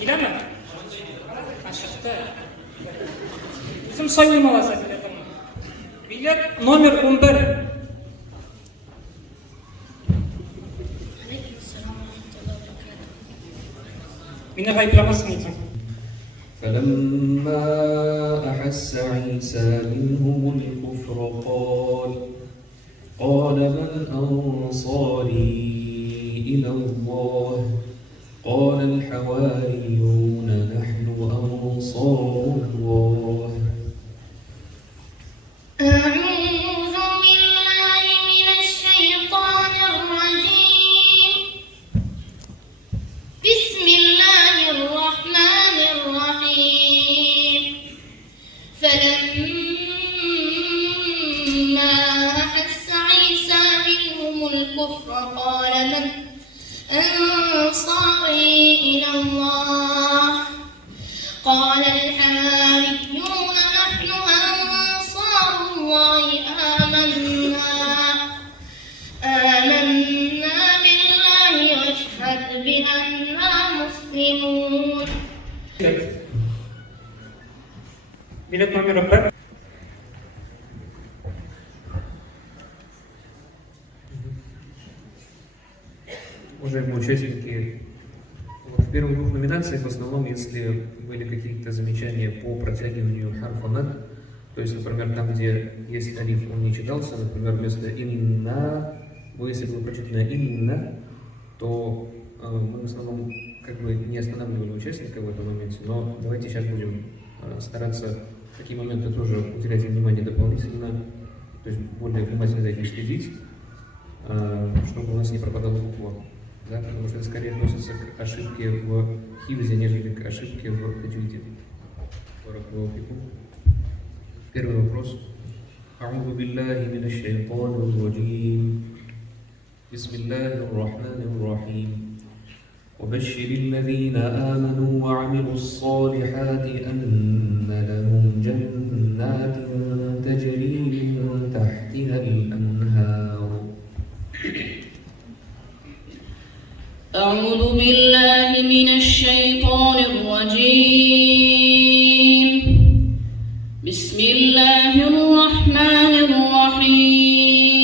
Bilemem. Aşıkta. Bizim soyunum alasa biledim. Bilet номер 11. Beni hayırlamasın için. فلما أحس عيسى منهم الكفر قال من أنصاري إلى الله قال الحواريون نحن أنصار الله. أعوذ بالله من الشيطان الرجيم. بسم الله الرحمن الرحيم. فلما أحس عيسى منهم الكفر قال من أنصاري إلى الله قال الحواريون نحن أنصار الله آمنا بالله واشهد بأننا مسلمون. Bilet номер 11. Уважаемые участники, в первых двух номинациях в основном, если были какие-то замечания по протягиванию харфа над, то есть, например, там, где есть алиф, он не читался, например, вместо инна, если было прочитано инна, то мы в основном как бы не останавливали участника в этом моменте, но давайте сейчас будем стараться в такие моменты тоже уделять внимание дополнительно, то есть более внимательно за этим следить, чтобы у нас не пропадала буква. Да, потому что это скорее относится к ошибке в хивзе, нежели к ошибке в таджвиде. Первый вопрос. أعوذ بالله من الشيطان الرجيم. بسم الله الرحمن الرحيم. وبشر الذين آمنوا وعملوا الصالحات أن لهم جنات تجري من تحتها الأنهار. أعوذ بالله من الشيطان الرجيم. بسم الله الرحمن الرحيم.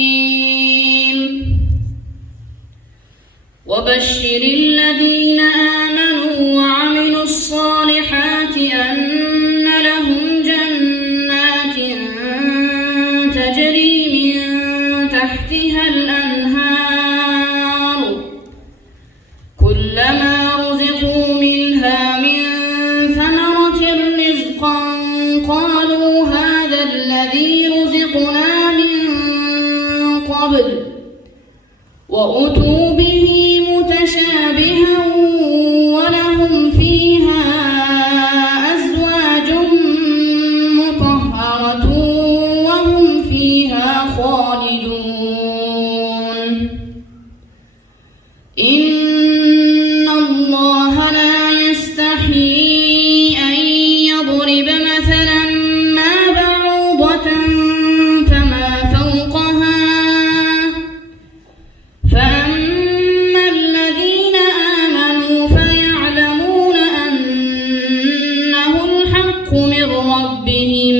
وبشر الذين آمنوا وعملوا الصالحات أن لهم جنات تجري من تحتها الأنهار كلما رزقوا منها من ثمرة رزقا قالوا هذا الذي رزقنا من قبل وأتوا به متشابها ولهم فيها أزواج مطهرة وهم فيها خالدون. إن الله لا يستحيي أن يضرب مثلا ما بعوضة فما فوقها فأما الذين آمنوا فيعلمون أنه الحق من ربهم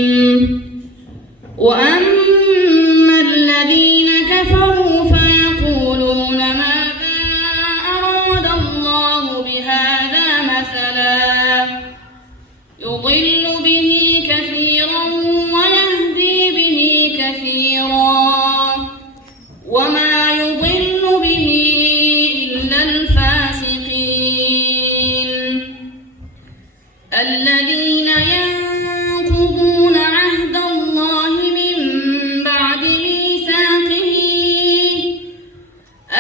وأما الذين كفروا فيقولون ماذا أراد الله بهذا مثلا يضل به كثيرا ويهدي به كثيرا وما يضل به إلا الفاسقين الذين ينقضون عهد الله من بعد ميثاقه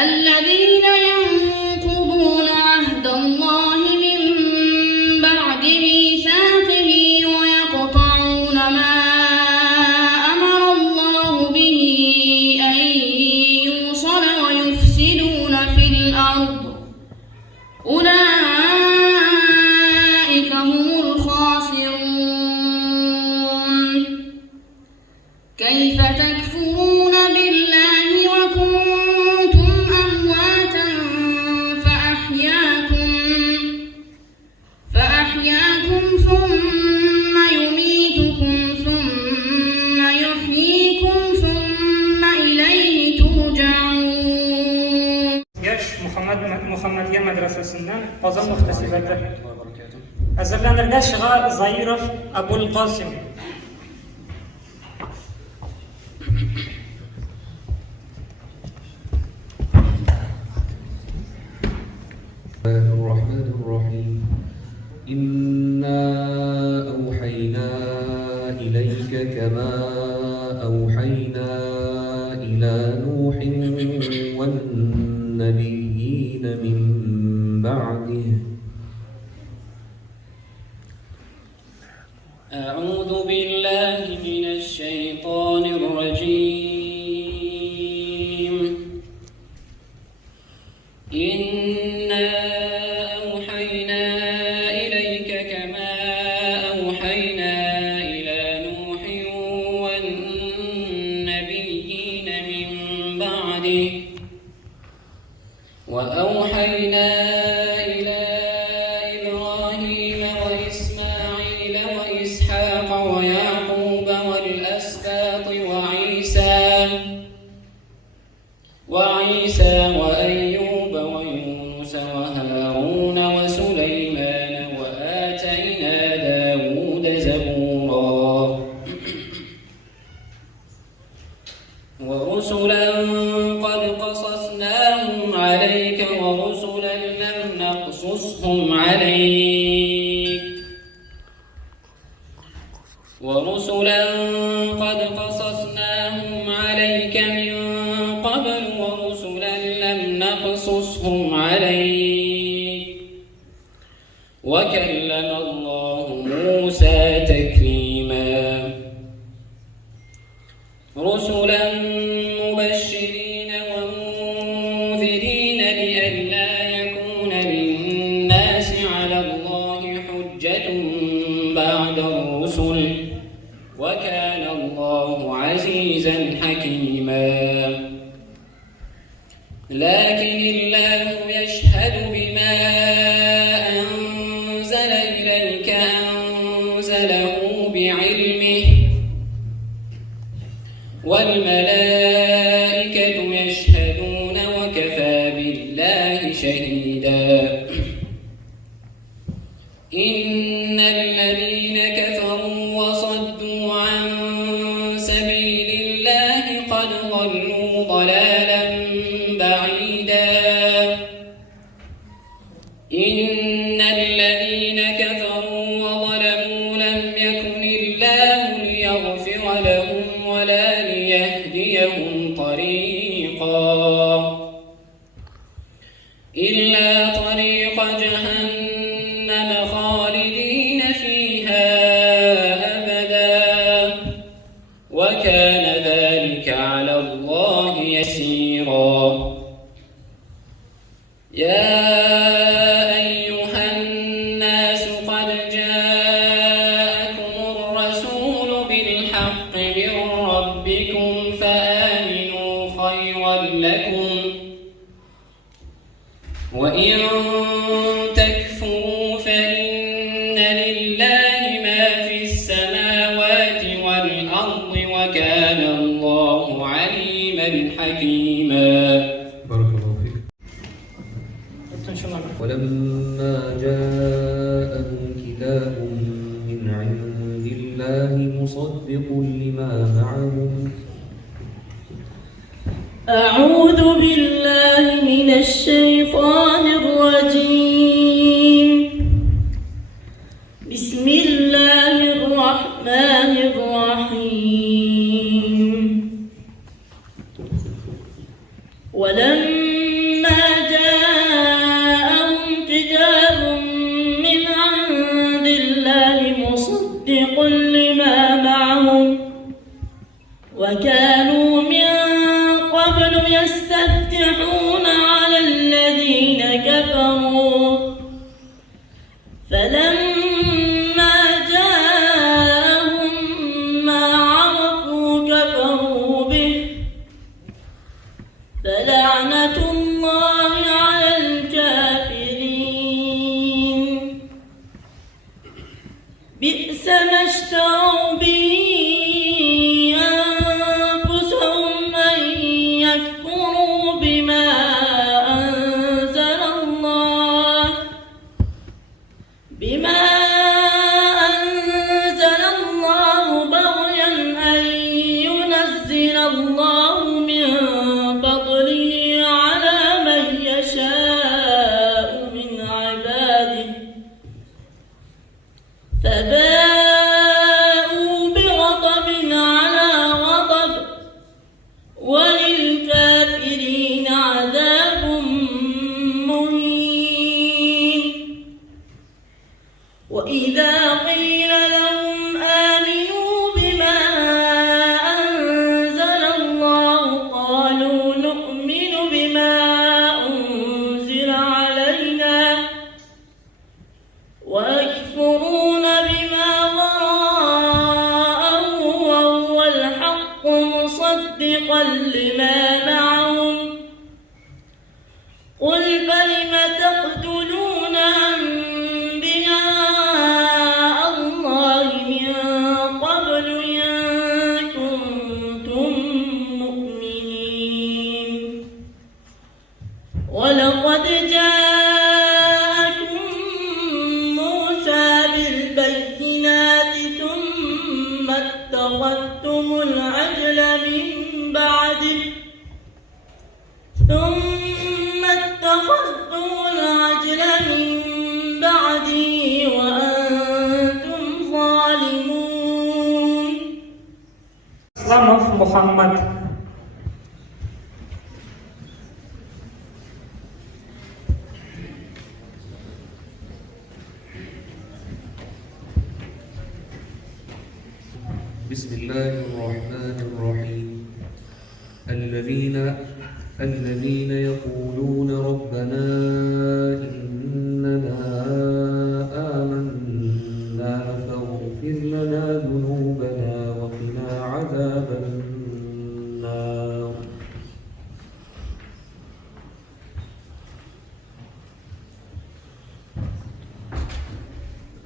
الذين ينقضون عهد الله من بعد ميثاقه ويقطعون ما أمر الله به أن يوصل ويفسدون في الأرض أولئك هم الخاسرون. Ramazan muhtesibeti. Hazırlanırda Şığa Zahirov Abul Qasim. الرحمن الرحيم إنا أوحينا إليك كما أوحينا إلى نوح والنبيين من بعده أعوذ بالله من الشيطان الرجيم إنا أوحينا إليك كما أوحينا إلى نوح والنبيين من بعده وأوحينا إلى إبراهيم وإسماعيل وإسحاق ويعقوب والأسباط وعيسى وأيوب ويونس وهارون وسليمان وآتينا داود زبورا ورسلا قد قصصناهم عليك ورسلا لم نقصصهم عليك من قبل ورسلا لم نقصصهم عليك وكلم الله موسى تكليما رسلا مبشرين ومنذرين لئلا يكون للناس على الله حجة بعد الرسل وكان الله عزيزا حكيما لكن الله يشهد بما أنزل إليك أنزله بعلمه والملائكة يشهدون وكفى بالله شهيدا إن الذين كفروا وصدوا عن سبيل الله قد ضلوا ضلالا بعيدا إن الذين كفروا وظلموا لم يكن الله ليغفر لهم ولا ليهديهم طريقا إلا طريق جهنم خالدين فيها أبدا وكان ذلك على الله يسيرا يا أيها الناس قد جاءكم الرسول بالحق من ربكم فآمنوا خيرا لكم وإن تكفروا فإن لله ما في السماوات والأرض وكان الله عليما حكيما بارك الله فيك ولما جاءهم كتاب من عند الله مصدق لما معهم أعوذ بالله من الشيطان الرجيم بسم الله الرحمن الرحيم ولما جاءهم كتاب من عند الله مصدق لما معهم وكانوا من قبل يستفتحون على الذين كفروا فلما جاءهم ما عرفوا كفروا به فلعنة الله على الكافرين بئس ما اشتروا به أنفسهم أن يكفروا بما أنزل الله بما أنزل الله بغيا أن ينزل الله من فضله على من يشاء من عباده فباءوا بغضب على غضب وللكافرين عذاب مهين. وإذا قيل لهم آمنوا بما أنزل الله قالوا نؤمن بما أنزل علينا ويكفرون بما وراءه وهو الحق مصدقا لما معهم قل فلم تقتلون أنبياء الله من قبل إن كنتم مؤمنين ولقد جاءكم موسى بالبينات ثم اتخذتم العجل من بعده وأنتم ظالمون. Islam of Muhammad. بسم الله الرحمن الرحيم. الذين يقولون ربنا إننا آمنا فاغفر لنا ذنوبنا وقنا عذاب النار.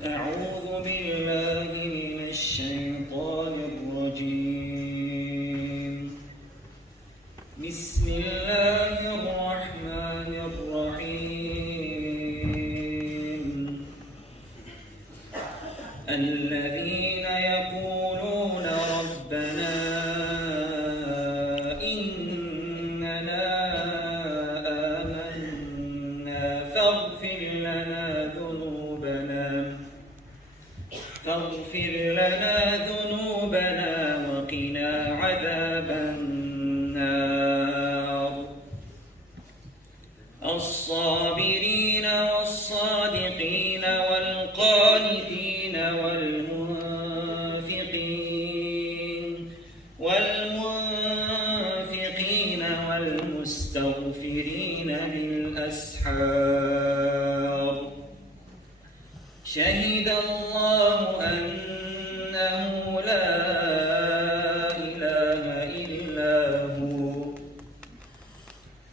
أعوذ بالله من الشيطان الرجيم. بسم الله الرحمن الرحيم. الذين يقولون ربنا إننا آمنا فاغفر لنا ذنوبنا وقنا عذاب النار. الصابرين والصادقين والقانتين والمنفقين والمستغفرين بالأسحار. شهد الله أنه لا إله إلا هو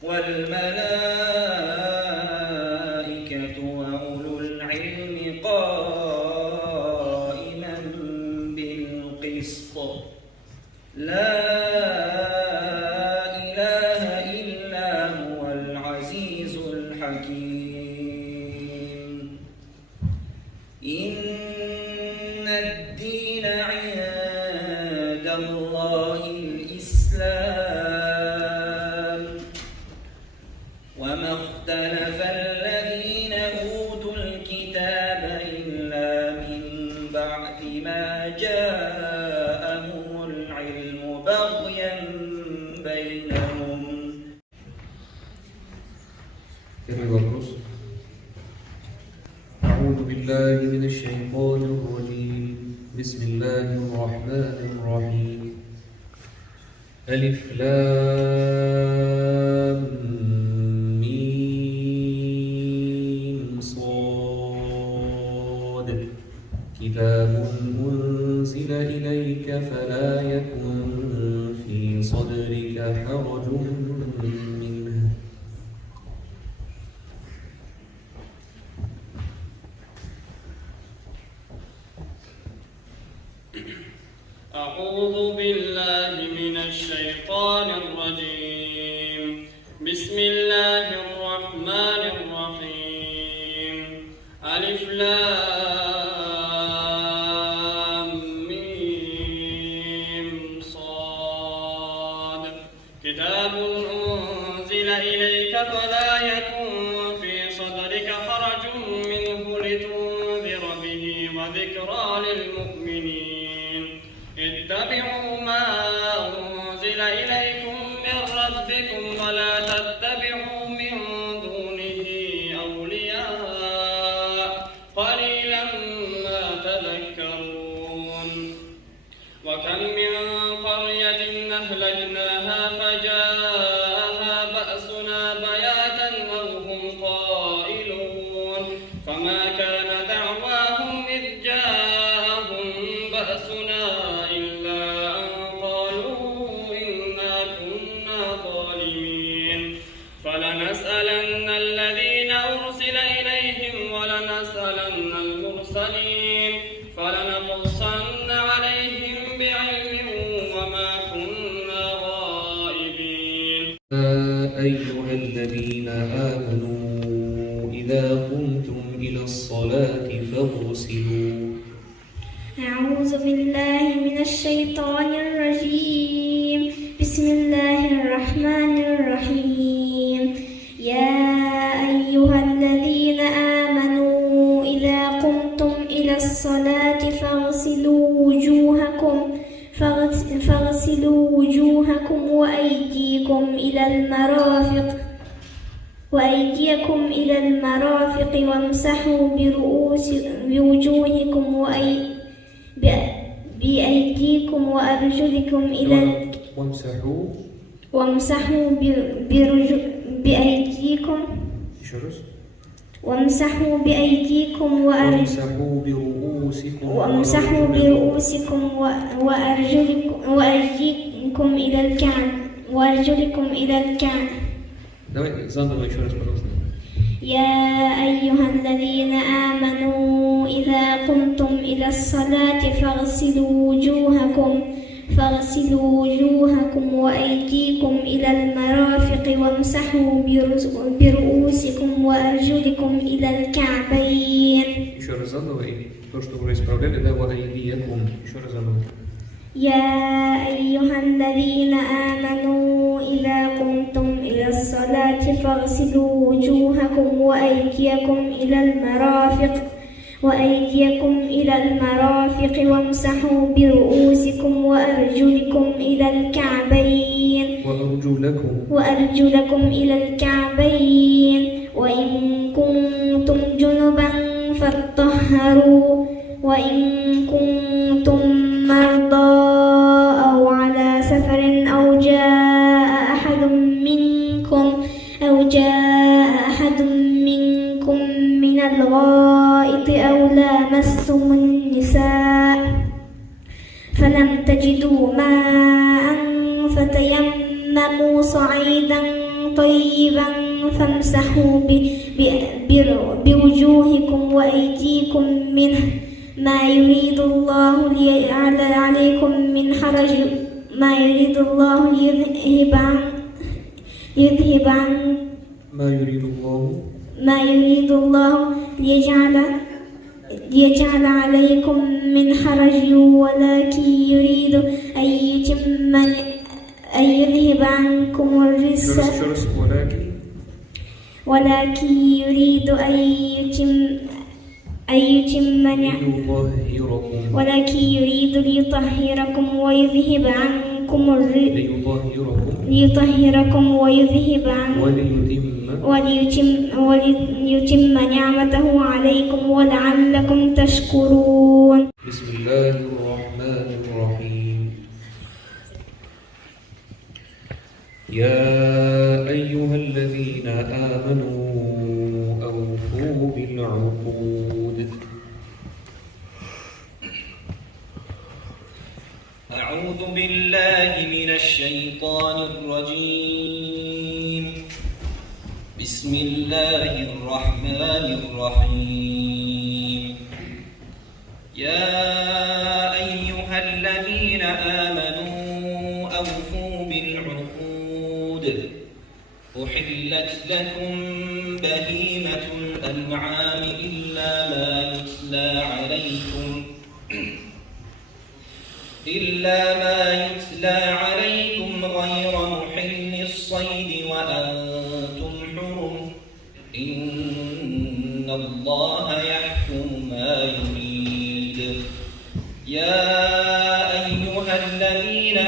والملائكة وأولو العلم قائما بالقسط. لا إله إلا هو العزيز الحكيم. إن الدين عند الله الإسلام وما اختلف الذين أوتوا الكتاب إلا من بعد ما جاءهم العلم بغيا بينهم. أعوذ بالله من الشيطان الرجيم. بسم الله الرحمن الرحيم. ألف لام ميم صاد. كتاب أنزل إليك فلا يكن في صدرك حرج منه. أعوذ بالله من الشيطان الرجيم. بسم الله الرحمن الرحيم. ألف لام وذكرى للمؤمنين اتبعوا ما أنزل إليكم من ربكم ولا تتبعوا من دونه أولياء قليلا ما تذكرون وكم من قرية أهلكناها فجاءها بأسنا بياتا أو هم قائلون فما كان دعواهم إذ جاءهم بأسنا إلا أن قالوا إنا كنا ظالمين فلنسألن الذين أرسل إليهم ولنسألن المرسلين فلنقصن عليهم بعلم وما كنا غائبين. أيها الذين آمنوا إذا قمتم إلى الصلاة فاغسلوا. أعوذ بالله من الشيطان الرجيم. بسم الله الرحمن الرحيم. يا أيها الذين آمنوا إذا قمتم إلى الصلاة فاغسلوا وجوهكم وأيديكم إلى المرافق وامسحوا بوجوهكم بأيديكم وأرجلكم إلى وامسحوا بأيديكم وامسحوا برؤوسكم وأرجلكم إلى الكعب. Давайте заново еще раз, пожалуйста. يا أيها الذين آمنوا إذا قمتم إلى الصلاة فاغسلوا وجوهكم وأيديكم إلى المرافق وامسحوا برؤوسكم وأرجلكم إلى الكعبين. Еще раз заново, и то, что вы исправляли, да, وأيديكم. Еще раз заново. يا أيها الذين آمنوا إذا قمتم إلى الصلاة فاغسلوا وجوهكم وأيديكم إلى المرافق وامسحوا برؤوسكم وأرجلكم إلى الكعبين إلى الكعبين. وإن كنتم جنبا فاطهروا وإن كنتم مرضى أو على سفر أو جاء أحد منكم من الغائط أو لامستم النساء فلم تجدوا ماء فتيمموا صعيدا طيبا فامسحوا بوجوهكم وأيديكم منه ما يريد الله ليجعل عليكم من حرج ما يريد الله ليجعل عليكم من حرج ولكن يريد أن يذهب عنكم الرجس ولكن يريد أن ليطهركم ويذهب عنكم وليتم نعمته عليكم ولعلكم تشكرون. بسم الله الرحمن الرحيم. يا أيها الذين آمنوا أوفوا بالعقود. أعوذ بالله من الشيطان الرجيم. بسم الله الرحمن الرحيم. يا أيها الذين آمنوا أوفوا بالعقود. أحلت لكم بهيمة الأنعام إلا ما يتلى عليكم غير محل الصيد وأنتم حرم. إن الله يحكم ما يريد.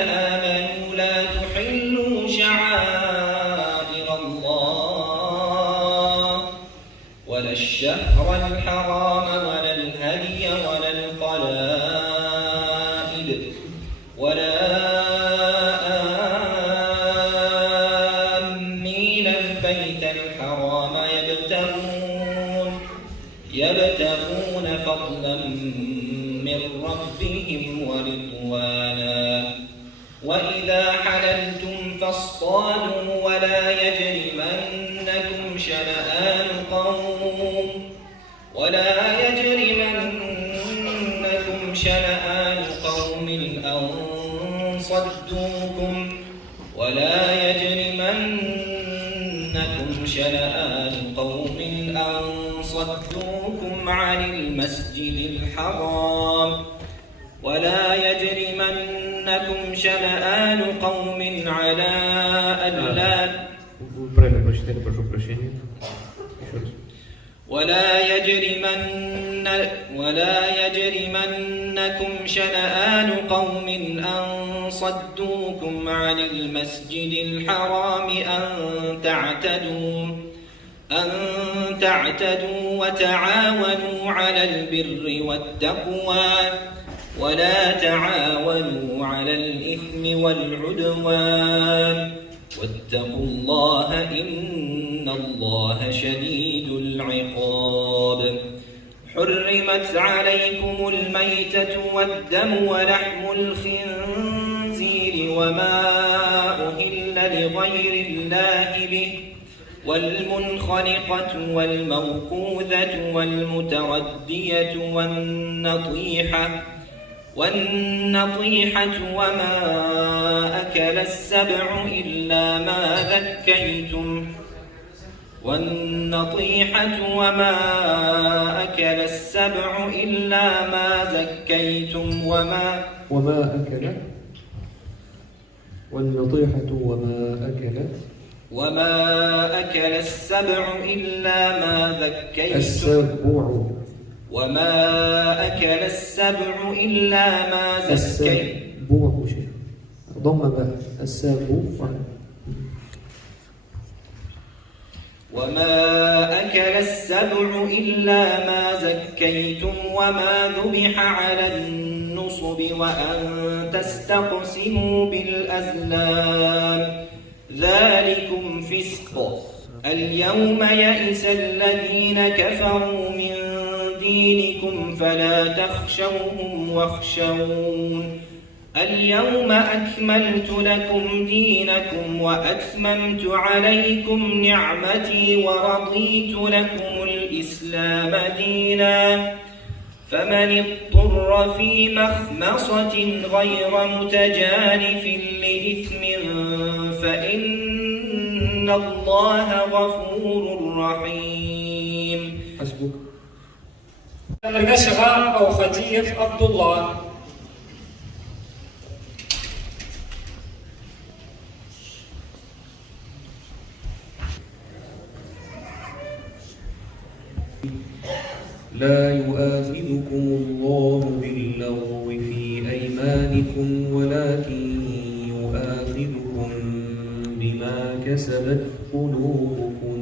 آمنوا لا تحلوا شعائر الله ولا الشهر الحرام ولا الهدي ولا القلائد ولا آمين البيت الحرام يبتغون فضلا من ربهم ورضوانا وإذا حللتم فاصطادوا ولا يجرمنكم شنآن قوم أن صدوكم عن المسجد الحرام ولا يجرمنكم شنآن قوم على ألا Вы правильно прочитали, прошу прощения. Еще раз. ولا يجرمنكم شنآن قوم أن صدوكم عن المسجد الحرام أن تعتدوا وتعاونوا على البر والتقوى ولا تعاونوا على الإثم والعدوان واتقوا الله إن الله شديد العقاب حرمت عليكم الميتة والدم ولحم الخنزير وما أهل لغير الله به والمنخنقة والموقوذة والمتردية والنطيحة وما أكل السبع إلا ما ذكيتم وما أكل والنطيحة وما أكل السبع إلا ما ذكيتم وما أكل السبع إلا ما ذكيتم ضم بقى السابع وما أكل السبع إلا ما زكيتم وما ذبح على النصب وأن تستقسموا بالأزلام ذلكم فسق اليوم يئس الذين كفروا من دينكم فلا تخشوهم واخشون اليوم أكملت لكم دينكم وأتممت عليكم نعمتي ورضيت لكم الإسلام دينا فمن اضطر في مخمصة غير متجانف لإثم فإن الله غفور رحيم. حسبك. Нагашева Аухадиев Абдулла. لا يؤاخذكم الله باللغو في أيمانكم ولكن يؤاخذكم بما كسبت قلوبكم.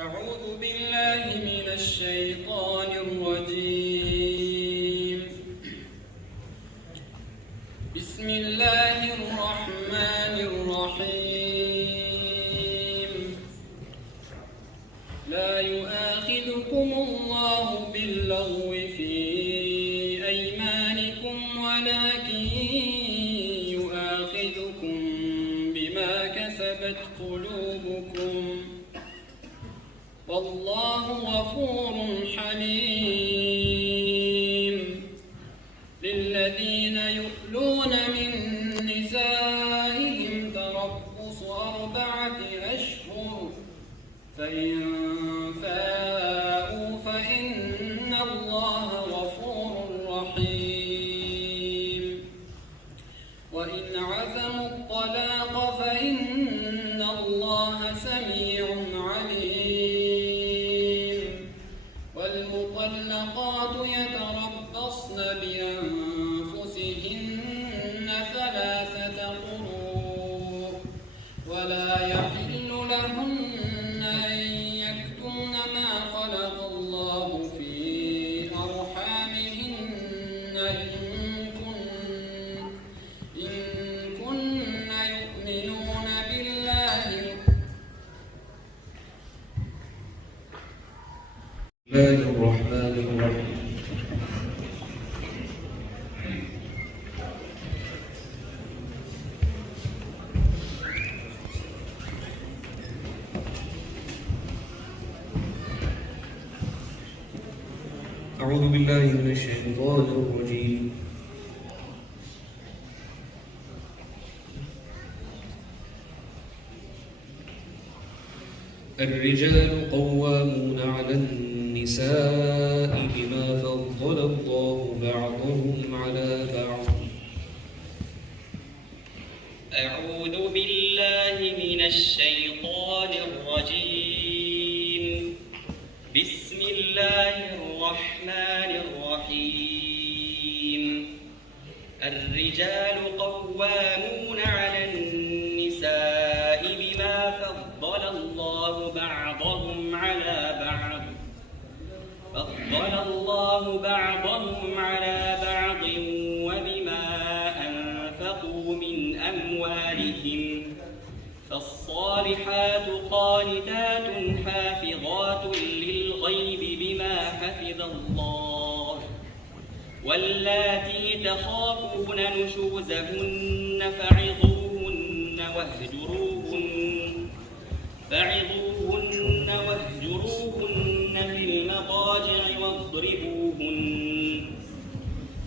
أعوذ بالله من الشيطان الرجيم. بسم الله الرحمن الرحيم. لا يؤاخذكم الله باللغو في أيمانكم ولكن يؤاخذكم بما كسبت قلوبكم والله غفور حليم. للذين يؤلون من نسائهم تربص 4 أشهر فإن فاءوا فإن الله غفور رحيم. وإن عزموا الطلاق فإن الله سميع عليم. والمطلقات يتربصن بأنفسهن الله الرحمن الرحيم. أعوذ بالله من الشيطان الرجيم. الرجال قوامون على النساء بما فضل الله بعضهم على بعض. أعوذ بالله من الشيطان الرجيم. بسم الله الرحمن الرحيم. الرجال قوامون على النساء بما فضل الله بعضهم على بعض وبما أنفقوا من أموالهم. فالصالحات قانتات حافظات للغيب بما حفظ الله. واللاتي تخافون نشوزهن فعظوهن واهجروهن في المضاجع واضربوهن.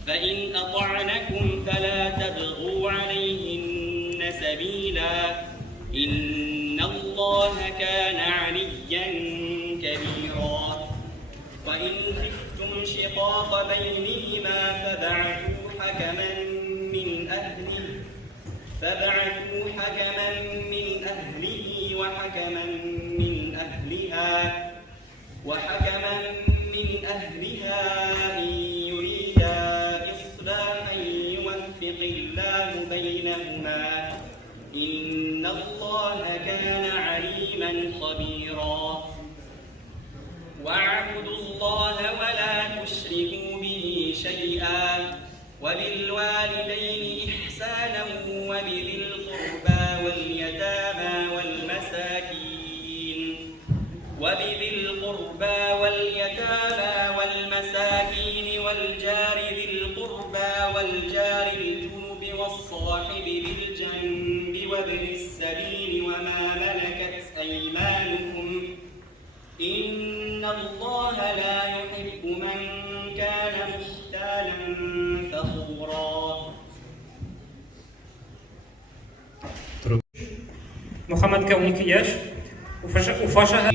فإن أطعنكم فلا تبغوا عليهن سبيلا، إن الله كان عليا كبيرا. وإن خفتم شقاق بينهما فابعثوا حكما من أهله وحكما من أهلها إن يريدا إصلاحا يوفق الله بينهما، إن الله كان عليما خبيرا. واعبدوا الله ولا تشركوا به شيئا، وبالوالدين إحسانا وبذي القربى واليتامى والمساكين والجار ذي القربى والجار الجنب والصاحب بالجنب وابن السبيل وما ملكت أيمانكم، إن الله لا يحب من كان مختالا فخورا. محمد كوني كياش وفاشا.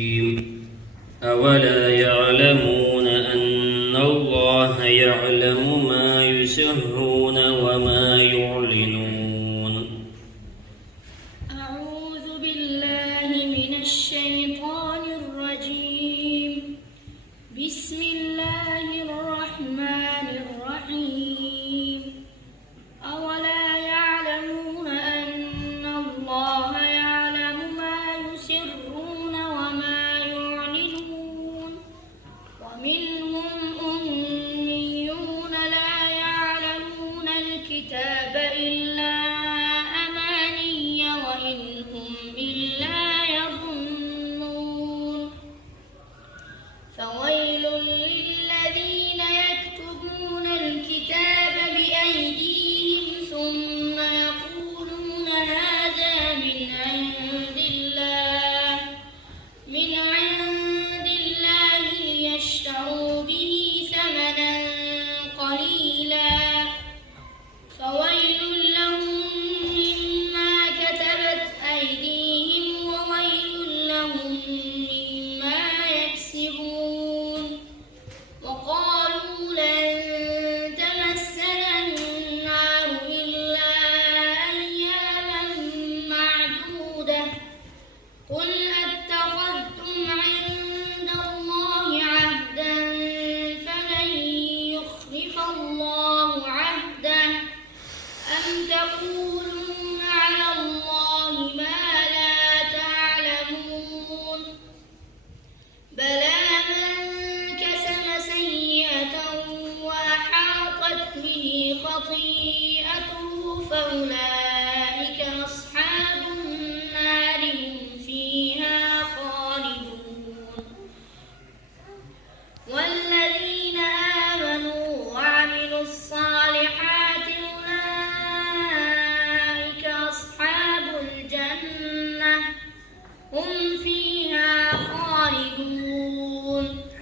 أولا يعلمون أن الله يعلم ما يسرون وما يعلنون. أعوذ بالله من الشيطان الرجيم. بسم الله الرحمن الرحيم. أولا يعلمون أن الله يعلم ما يسرون وما يعلنون. ومنهم أميون لا يعلمون الكتاب إلا أماني وإن هم إلا يظنون. فويل للذين يكتبون الكتاب بأيديهم ثم يقولون هذا من عند الله ليشتروا به ثمنا قليلا. فويل لهم مما كتبت أيديهم وويل لهم مما يكسبون. وقالوا لن تمسنا النار إلا أياما معدودة. قل أتخذتم عند الله عهدا فلن يخلف الله عهده أم تقولون على الله ما لا تعلمون. بلى من كسب سيئة وأحاطت به خطيئته فأولئك أصحاب النار هم فيها خالدون.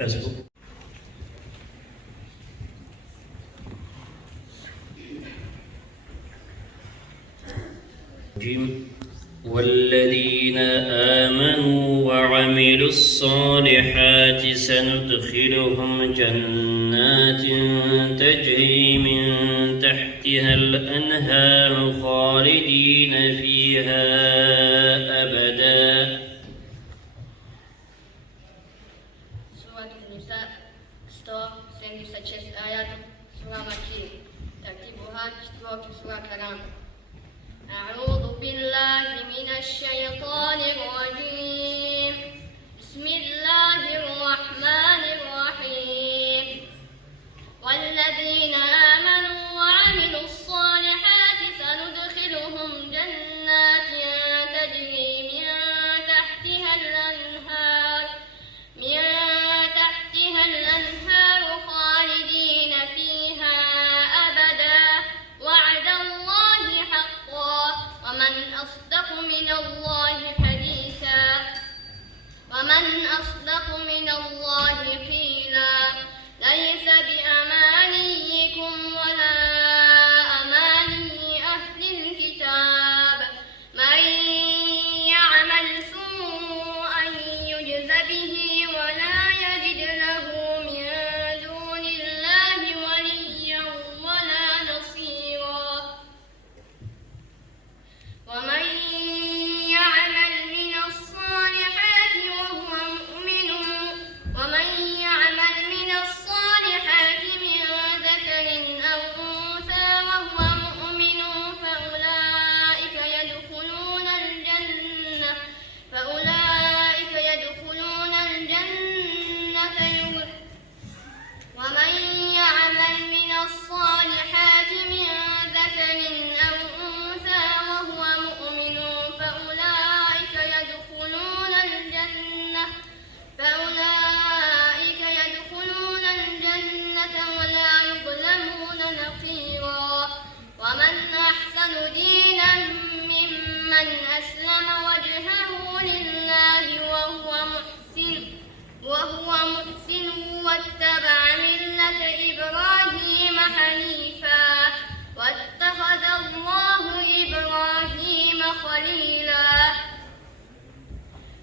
حسبك. والذين آمنوا وعملوا الصالحات سندخلهم جنات تجري من تحتها الأنهار خالدين فيها أبدا. سورة النساء 176 آيات سورة مكية ترتيبها اشتراك سورة كلام. أعوذ بالله من الشيطان الرجيم. بسم الله الرحمن الرحيم. والذين آمنوا وعملوا الصالحات سندخلهم جنات تجري من تحتها الأنهار خالدين فيها أبدا وعد الله حقا ومن أصدق من الله حديثا ومن أصدق من الله قيلا. ليس بأمانيكم ولا أماني أهل الكتاب. من يعمل سوءا يجز به ولا يجد له من دون الله وليا ولا نصيرا. ومن يعمل من الصالحات من ذكر أو أنثى وهو مؤمن فأولئك يدخلون الجنة ومن يعمل من الصالحات من ذكر أو أنثى وهو مؤمن فأولئك يدخلون الجنة ولا يظلمون نقيرا. ومن أحسن دينا ممن أسلم وجهه لله وهو محسن واتبع ملة إبراهيم حنيفا واتخذ الله إبراهيم خليلا.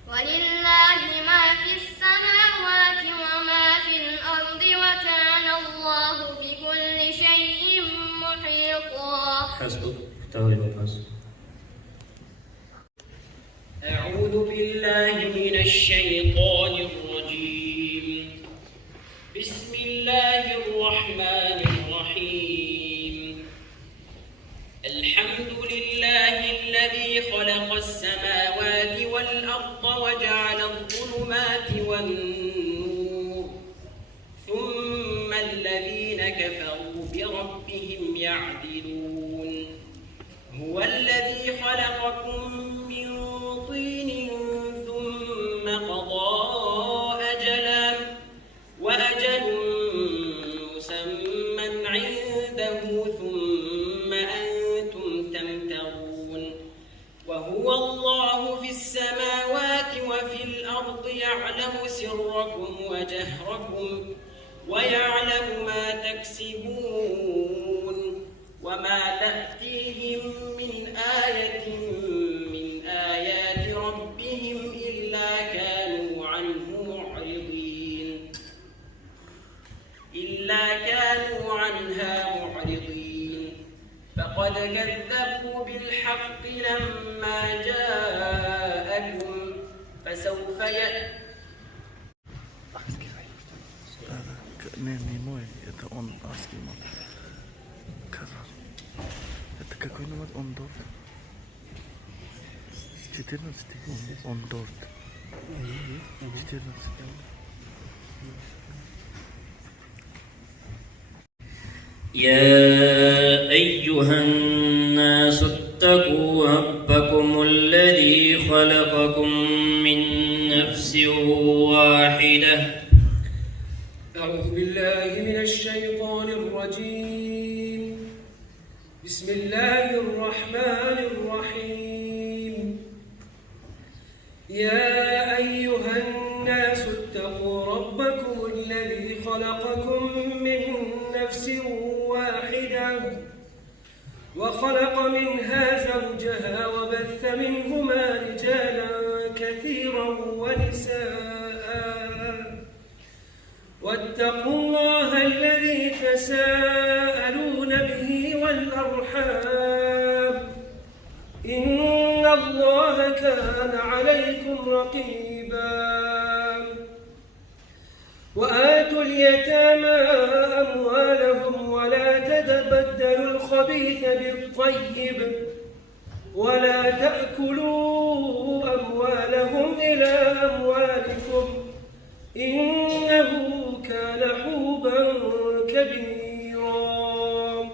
ولله ما في السماوات وما في الأرض وكان الله بكل شيء محيطا. حسبك. افتحوا النفس. أعوذ بالله من الشيطان الرجيم. بسم الله الرحمن الرحيم. الحمد لله الذي خلق السماوات والأرض وجعل الظلمات والنور ثم الذين كفروا بربهم يعدلون. هو الذي خلقكم من طين ثم قضى أجلا وأجل مسمى عنده ثم أنتم تمترون. وهو الله في السماوات وفي الأرض يعلم سركم وجهركم ويعلم ما تكسبون. وما تأتيهم من آية من آيات ربهم إلا كانوا عنها معرضين. فقد كذبوا بالحق لما جاءكم فسوف Это он Аскима. Казар. Это какой номер? Он Дорт. 14. Он Дорт. 14. يا أيها الناس اتقوا ربكم الذي خلقكم من نفس واحدة. أعوذ بالله من الشيطان الرجيم. بسم الله الرحمن الرحيم. يا أيها الناس اتقوا ربكم خلقكم من نفس واحدة وخلق منها زوجها وبث منهما رجالا كثيرا ونساء واتقوا الله الذي تساءلون به والأرحام إن الله كان عليكم رقيبا وآتوا اليتامى أموالهم ولا تتبدلوا الخبيث بالطيب ولا تأكلوا أموالهم إلى أموالكم إنه كان حوبا كبيرا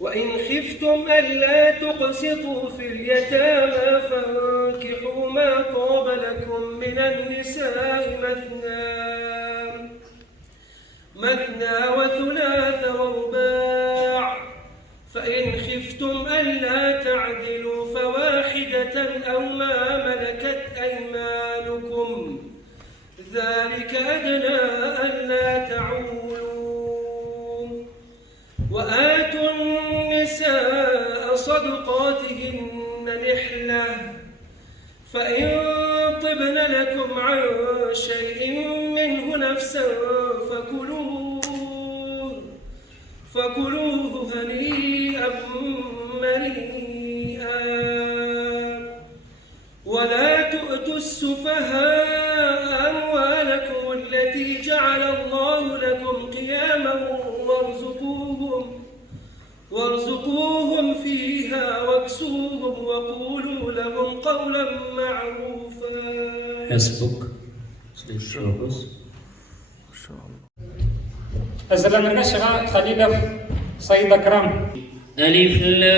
وإن خفتم ألا تقسطوا في اليتامى فانكحوا ما طاب لكم من النساء مثنى وثلاث ورباع فإن خفتم ألا تعدلوا فواحدة أو ما ملكت أيمانكم ذلك أدنى ألا تعولوا وآتوا النساء صدقاتهن نحلة فإن طبن لكم عن شيء منه نفسا فكلوه هنيئا مريئا ولا تؤتوا السفهاء أموالكم التي جعل الله لكم قياما وارزقوهم فيها واكسوهم وقولوا لهم قولا معروفا. حسبك. Следующий вопрос. Әзірләнергә Халидов Саид Акрам. ألف لام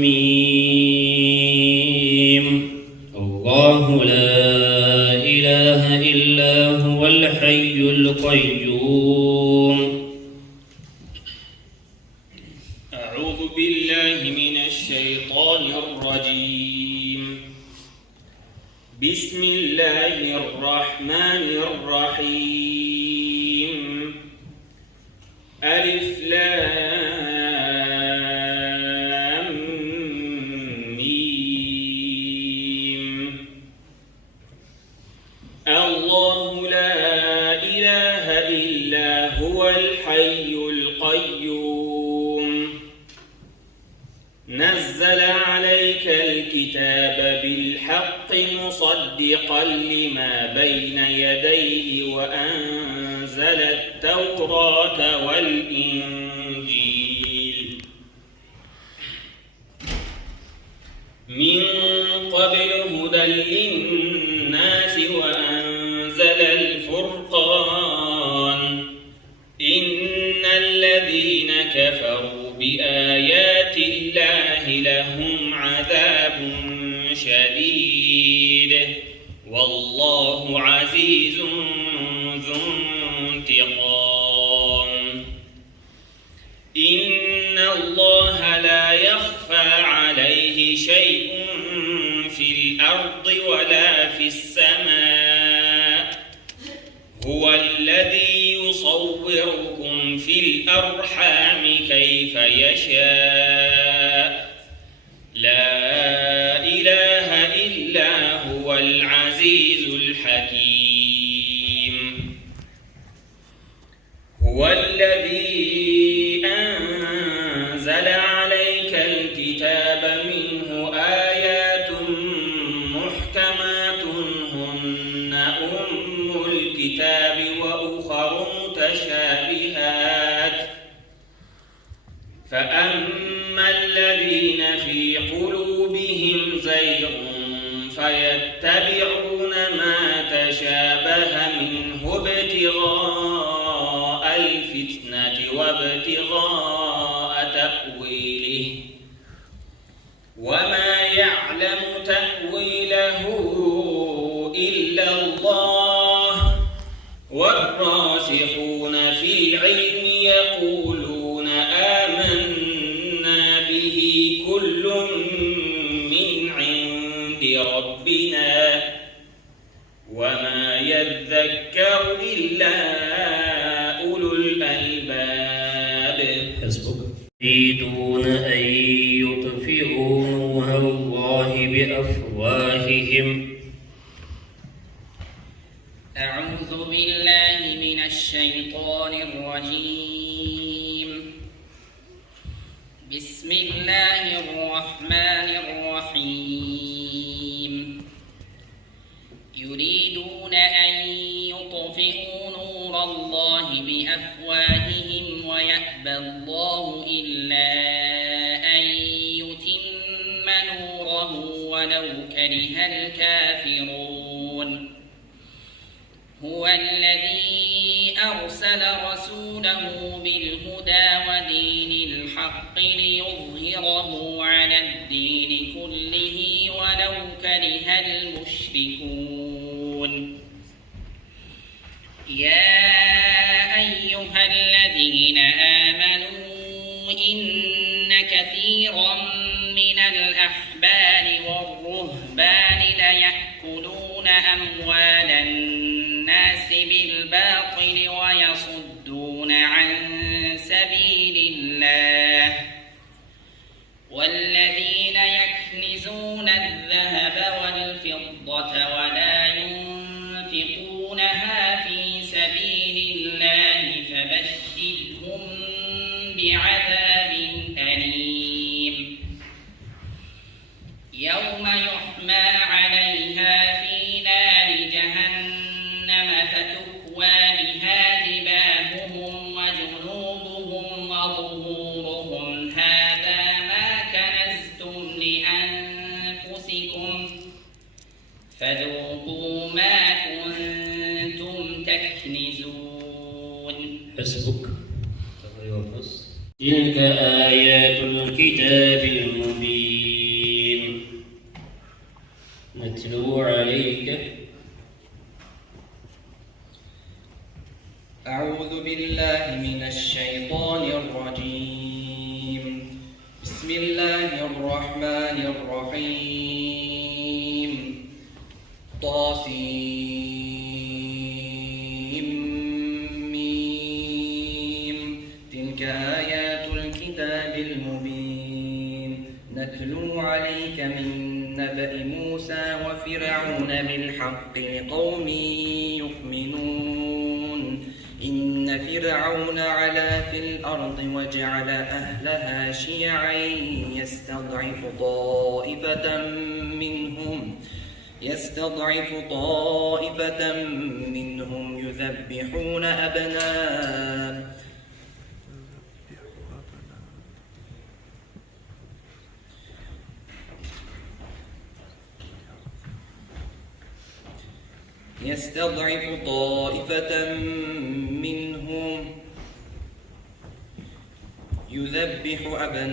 ميم الله لا إله إلا هو الحي القيوم أعوذ بالله من الشيطان الرجيم بسم الله الرحمن الرحيم ألف لام ميم الله لا إله إلا هو الحي القيوم نزل عليك الكتاب بالحق مصدقا لما بين يديه وأنزل التوراة والإنجيل من قبل هدى للناس وأنزل الفرقان إن الذين كفروا بآيات الله لهم عذاب شديد والله عزيز ذو انتقام إن الله لا يخفى عليه شيء في الأرض ولا في السماء هو الذي يصوركم في الأرحام كيف يشاء لا إله إلا هو العزيز الحكيم هو الذي أنزل عليك الكتاب منه آيات محكمات هن أم الكتاب وأخر متشابهات فأما الذين في قلوبهم زيغ فيتبعون ما تشابه منه ابتغاء الفتنة وابتغاء تأويله وما يعلم تأويله إلا الله والراسخون في العلم يقولون آمنا به كل من عند ربنا وما يذكر إلا أولو الألباب. حسبك. يريدون أن يطفئوا نور الله بأفواههم. أعوذ بالله من الشيطان الرجيم. بسم الله الرحمن الرحيم. يريدون أن يطفئوا نور الله بأفواههم ويأبى الله إلا أن يتم نوره ولو كره الكافرون. هو الذي أرسل رسوله بالهدى ودين الحق ليظهره على الدين كله ولو كره المشركون. يا أيها الذين آمنوا إن كثيرا من الأحبار والرهبان ليأكلون أموال الناس بالباطل ويصدون عن سبيل الله. والذين يكنزون الذهب والفضة ولا ينفقونها في سبيل الله فبشرهم بعذاب أليم. يوم يحمى عليها في نار جهنم فتكوى بها جباههم وجنوبهم وظهورهم هذا ما كنزتم لأنفسكم فذوقوا ما كنتم تكنزون. حسبك. تلك آيات الكتاب المبين نتلو عليك. أعوذ بالله من الشيطان الرجيم. بسم الله الرحمن الرحيم. طاسيم. تلك آيات الكتاب المبين نتلو عليك من نبأ موسى وفرعون بالحق لقوم يؤمنون. إن فرعون علا في الأرض وجعل أهلها شيعا يستضعف طائفة منهم يذبحون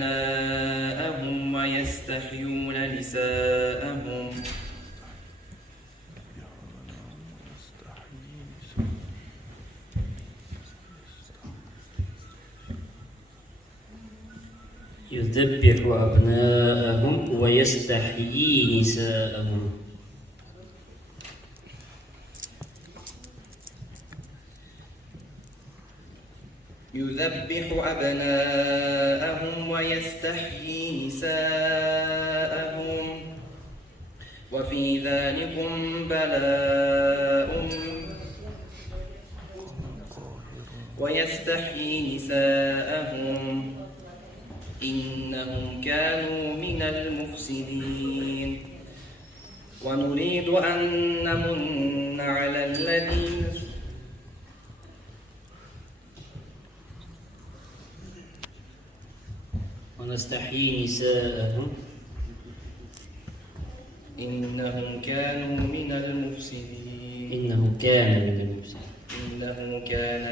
أبناءهم ويستحيون نساءهم. يذبح أبناءهم ويستحيي نساءهم. يذبح أبناءهم ويستحيي نساءهم وفي ذلكم بلاء ويستحيي نساءهم إنهم كانوا من المفسدين. ونريد أن نمن على الذين ونستحيي نساءهم إنهم كانوا من المفسدين. إنه كان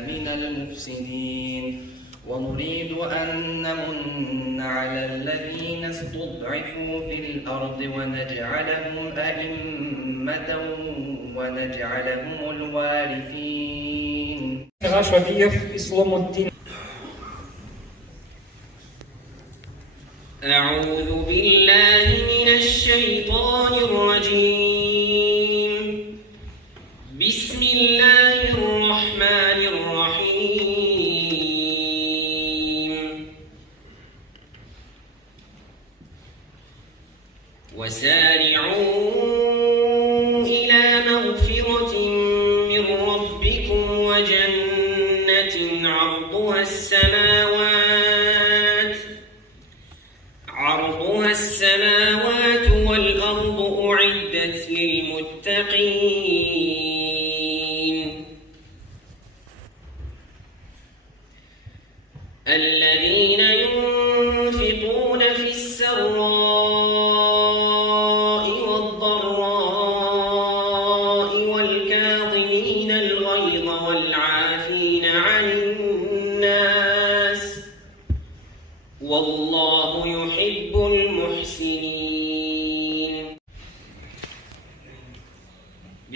من المفسدين. ونريد أن نمن على الذين استضعفوا في الأرض ونجعلهم أئمة ونجعلهم الوارثين. أعوذ بالله من الشيطان الرجيم. بسم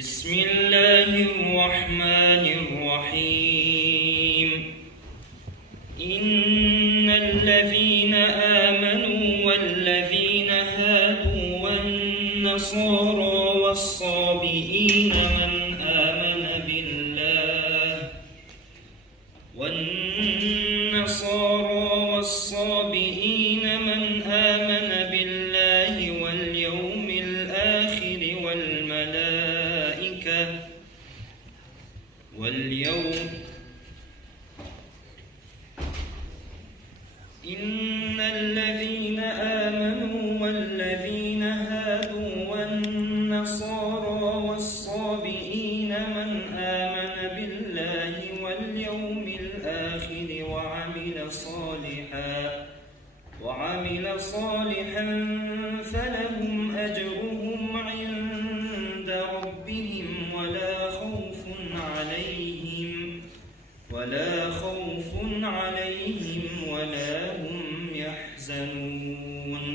بسم الله الرحمن الرحيم إن الذين آمنوا والذين هادوا والنصارى والصابئين من آمن بالله واليوم الآخر إن الذين آمنوا والذين هادوا والنصارى والصابئين من آمن بالله واليوم الآخر وعمل صالحا فلهم أجرهم عند ربهم ولا خوف عليهم ولا هم يحزنون.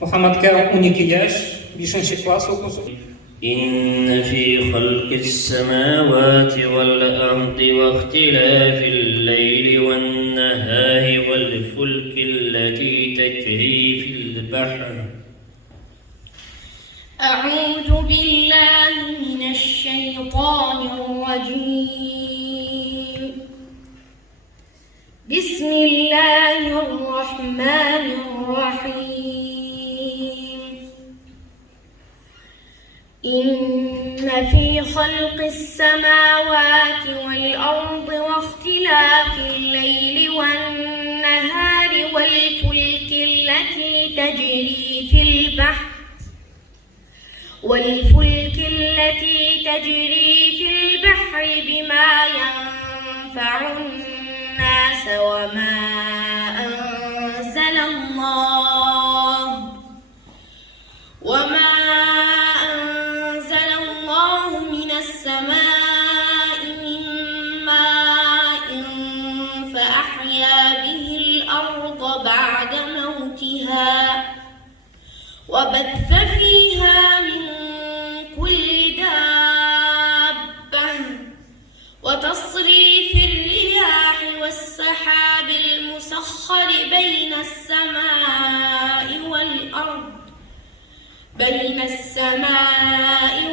Muhammed'ga 12 yosh, 5-klass o'quvchisi. إن في خلق السماوات والأرض واختلاف الليل والنهار والفلك التي تجري في البحر. أعوذ بالله من الشيطان الرجيم. بسم الله الرحمن الرحيم. إن في خلق السماوات والأرض واختلاف الليل والنهار والفلك التي تجري في البحر بما ينفع الناس وما أنزل الله من السماء من ماء فأحيا به الأرض بعد موتها وبث فيها من كل دابة وتصريف الرياح والسحاب المسخر بين السماء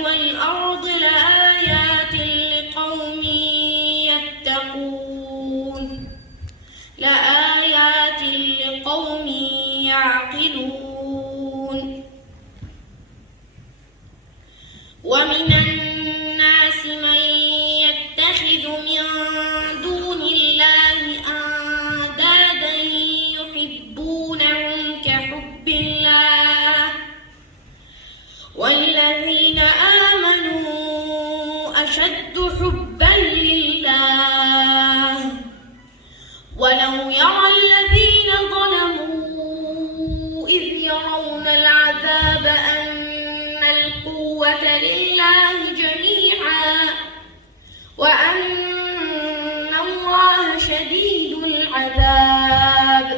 والأرض لآيات لقوم يعقلون. ومن الناس من يتخذ من دون الله أندادا يحبونهم كحب الله والذين آمنوا أشد حبا لله ولو يرى الذين ظلموا إذ يرون العذاب أن القوة لله جميعا وأن الله شديد العذاب.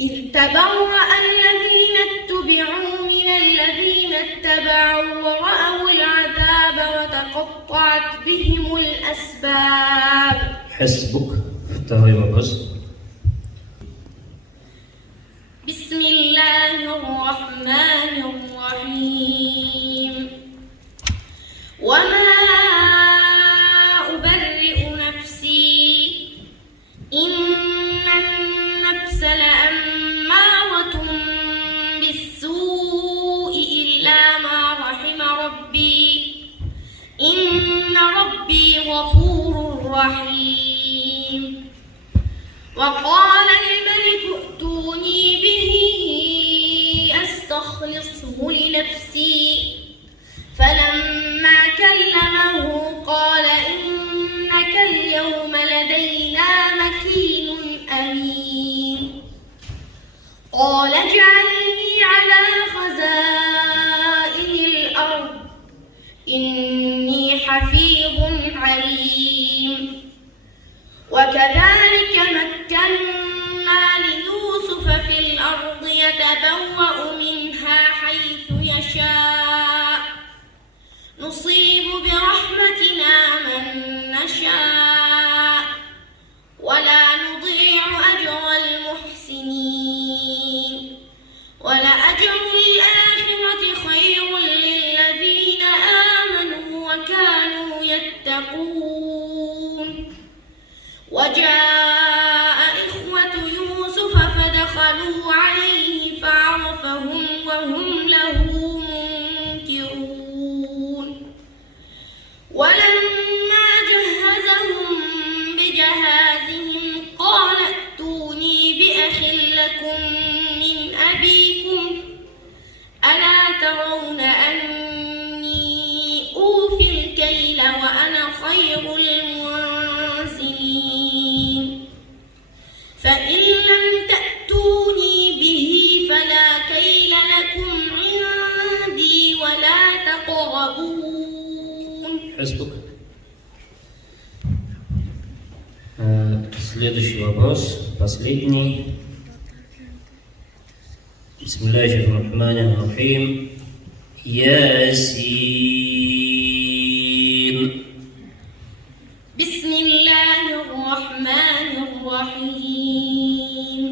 إذ تبرأ الذين اتبعوا من الذين اتبعوا ورأوا العذاب وتقطعت بهم الأسباب. حسبك افتحي وبس. بسم الله الرحمن الرحيم. وما أبرئ نفسي إن النفس لأمارة بالسوء إلا ما رحم ربي إن ربي غفور رحيم. وقال الملك ائتوني به أستخلصه لنفسي فلما كلمه قال إنك اليوم لدينا مكين أمين. قال اجعلني على خزائن الأرض إني حفيظ عليم. وكذلك مكنا ليوسف في الأرض يتبوأ منها حيث يشاء يتقون وجاء إخوة يوسف فدخلوا عليه فعرفهم وهم له منكرون ولما جهزهم بجهازهم قال ائتوني بأخ لكم من أبيكم ألا ترون أني أوفي الكيل وأنا خير المنزلين فإن لم تأتوني به فلا كيل لكم عندي ولا تقربون. حسبك. Следующий вопрос, последний. Бисмиллахир-рахманир-рахим. Ясин. Бисмиллахир-рахманир-рахим.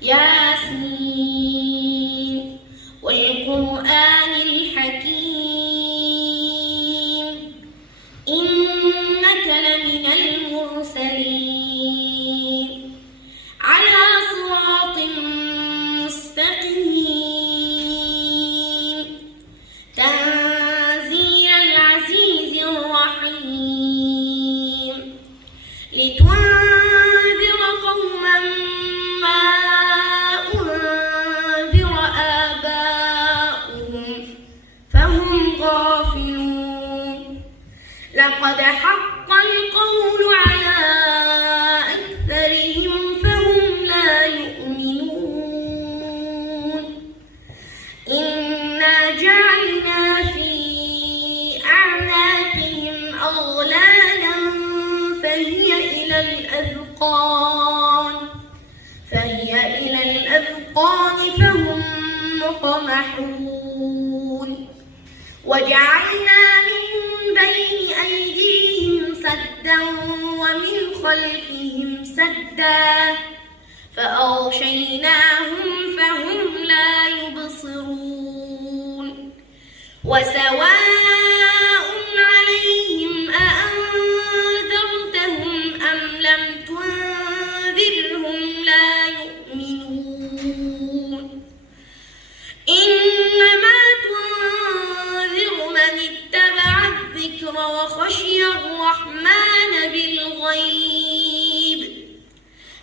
Ясин. Валь-Кур'анил Хаким. إنك لمن المرسلين على صراط مستقيم تنزيل العزيز الرحيم لتنذر قوما ما أنذر آباؤهم فهم غافلون لقد حق القول على أكثرهم فهم لا يؤمنون إنا جعلنا في أعناقهم أغلالا فهي إلى الأذقان فهم مقمحون وجعلنا من بين أيديهم سدا ومن خلفهم سدا فأغشيناهم فهم لا يبصرون وسواء عليهم أأنذرتهم أم لم تنذرهم لا يؤمنون إنما تنذر من اتبع الذكر وخشي الرحمن بالغيب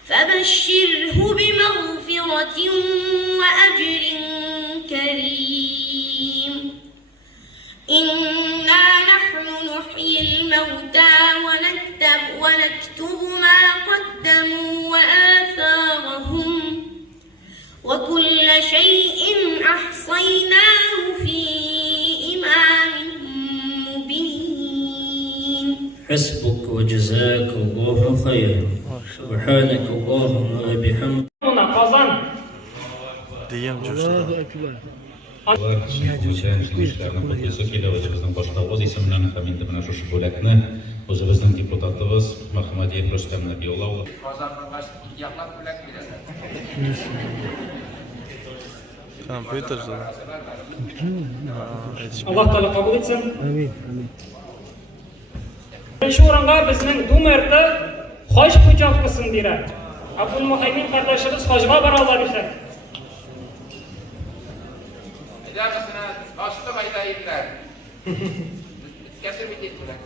فبشره بمغفرة وأجر كريم إنا نحن نحيي الموتى ونكتب ما قدموا وآثارهم وكل شيء أحصيناه في إمام مبين. حسبك وجزاك الله خيرا. سبحانك اللهم وبحمدك. Diyem coştu. Өзіміздің башқарабыз есімінен қаминді мына жошы бөләкні өзіміздің депутатыбыз Махамадиев Рүстем Набиуллаұлы. Tamam, buyur da. Allah Teala kabul etsin. Amin. Birinchi o'ringa bizning Dumerda Hoj puchavkasini beradi. Abdul Muhaymin qardoshimiz Hojga bora oladilar. Başlık ayda iyiler. Kesin bir tepkiler.